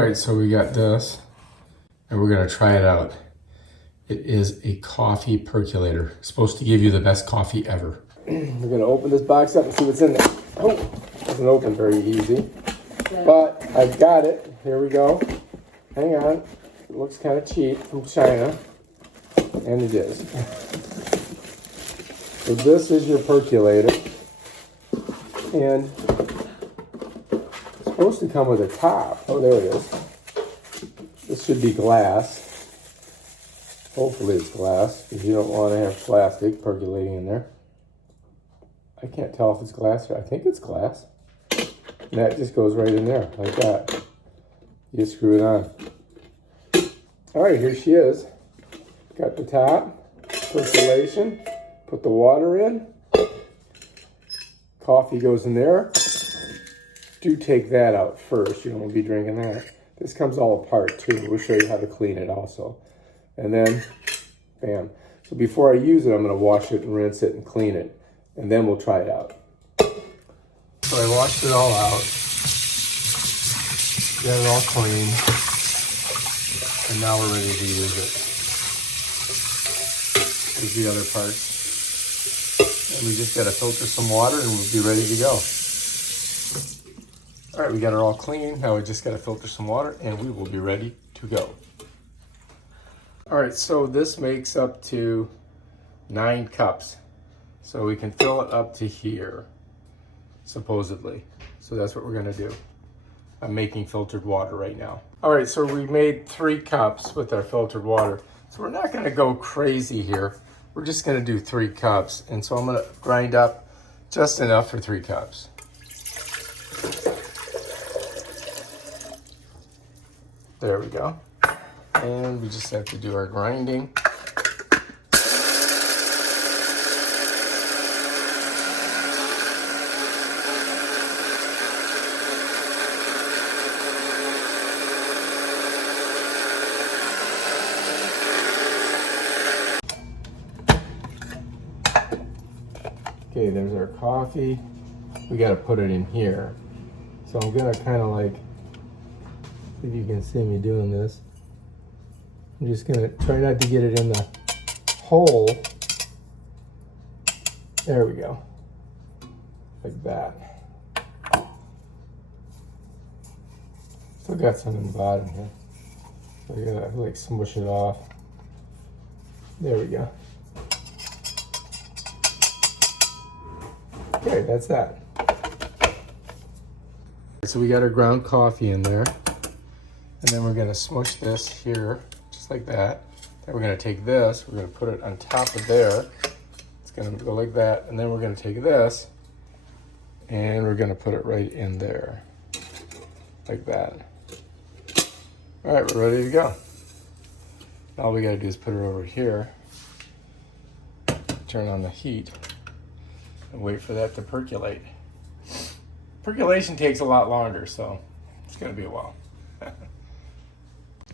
right, so we got this, and we're gonna try it out. It is a coffee percolator. It's supposed to give you the best coffee ever. We're gonna open this box up and see what's in there. Oh, it doesn't open very easy, but I've got it. Here we go. Hang on. It looks kind of cheap from China, and it is. So this is your percolator, and it's supposed to come with a top. Oh, there it is. This should be glass. Hopefully it's glass, because you don't want to have plastic percolating in there. I can't tell if it's glass or I think it's glass. And that just goes right in there, like that. You just screw it on. All right, here she is. Got the top, percolation, put the water in. Coffee goes in there. Do take that out first, you don't want to be drinking that. This comes all apart too. We'll show you how to clean it also. And then, bam. So before I use it, I'm gonna wash it and rinse it and clean it. And then we'll try it out. So I washed it all out. Got it all clean. And now we're ready to use it. Here's the other parts. And we just gotta filter some water and we'll be ready to go. All right, we got it all clean. Now we just gotta filter some water and we will be ready to go. All right, so this makes up to 9 cups. So we can fill it up to here, supposedly. So that's what we're gonna do. I'm making filtered water right now. All right, so we made 3 cups with our filtered water. So we're not gonna go crazy here. We're just gonna do 3 cups. And so I'm gonna grind up just enough for 3 cups. There we go. And we just have to do our grinding. Okay, there's our coffee. We got to put it in here. So I'm gonna kind of like, if you can see me doing this. I'm just gonna try not to get it in the hole. There we go. Like that. Still got some in the bottom here. So I gotta like smush it off. There we go. Okay, that's that. So we got our ground coffee in there. And then we're gonna smush this here, just like that. Then we're gonna take this, we're gonna put it on top of there. It's gonna go like that. And then we're gonna take this and we're gonna put it right in there, like that. All right, we're ready to go. All we gotta do is put it over here, turn on the heat, and wait for that to percolate. Percolation takes a lot longer, so it's gonna be a while.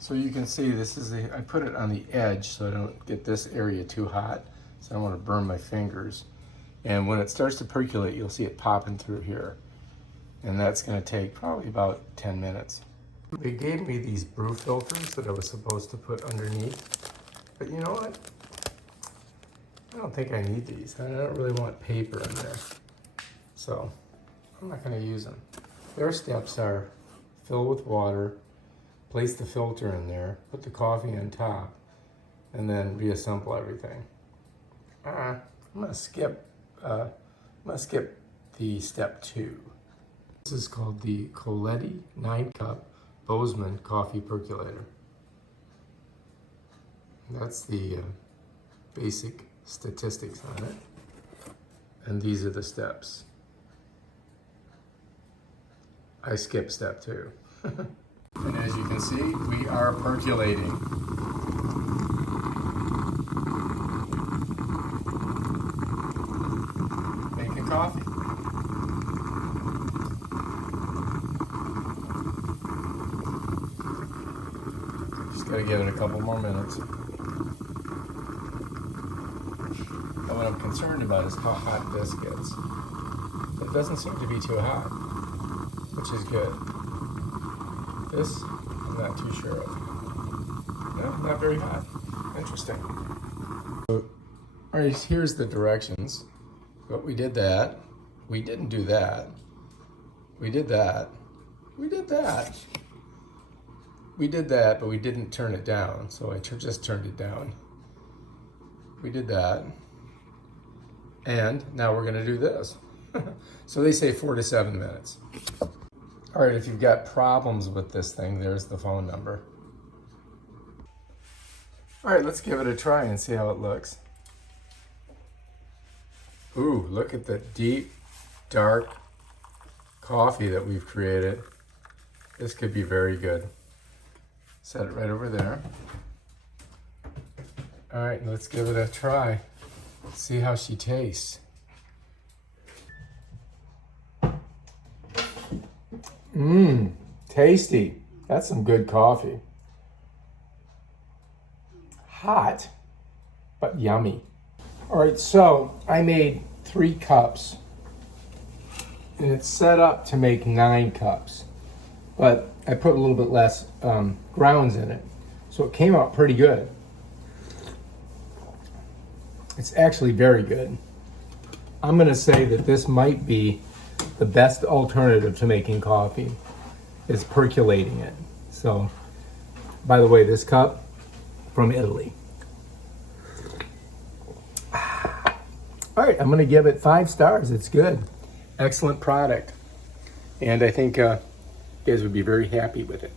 So you can see this is I put it on the edge so I don't get this area too hot. So I don't want to burn my fingers. And when it starts to percolate, you'll see it popping through here. And that's gonna take probably about 10 minutes. They gave me these brew filters that I was supposed to put underneath. But you know what? I don't think I need these. I don't really want paper in there. So I'm not gonna use them. Their steps are fill with water, place the filter in there, put the coffee on top, and then reassemble everything. I'm gonna skip the step 2. This is called the Coletti 9-cup Bozeman coffee percolator. That's the basic statistics on it. And these are the steps. I skipped step 2. And as you can see, we are percolating. Making coffee. Just gotta give it a couple more minutes. But what I'm concerned about is how hot this gets. It doesn't seem to be too hot, which is good. This, I'm not too sure of. No, not very hot. Interesting. So, all right, here's the directions. But we did that. We didn't do that. We did that. We did that. We did that, but we didn't turn it down. So I just turned it down. We did that. And now we're gonna do this. So they say 4 to 7 minutes. All right, if you've got problems with this thing, there's the phone number. All right, let's give it a try and see how it looks. Ooh, look at the deep, dark coffee that we've created. This could be very good. Set it right over there. All right, let's give it a try. See how she tastes. Mmm, tasty. That's some good coffee. Hot, but yummy. All right, so I made 3 cups, and it's set up to make 9 cups, but I put a little bit less grounds in it, so it came out pretty good. It's actually very good. I'm gonna say that this might be the best alternative to making coffee, is percolating it. So, by the way, this cup from Italy. All right, I'm gonna give it 5 stars. It's good. Excellent product. And I think you guys would be very happy with it.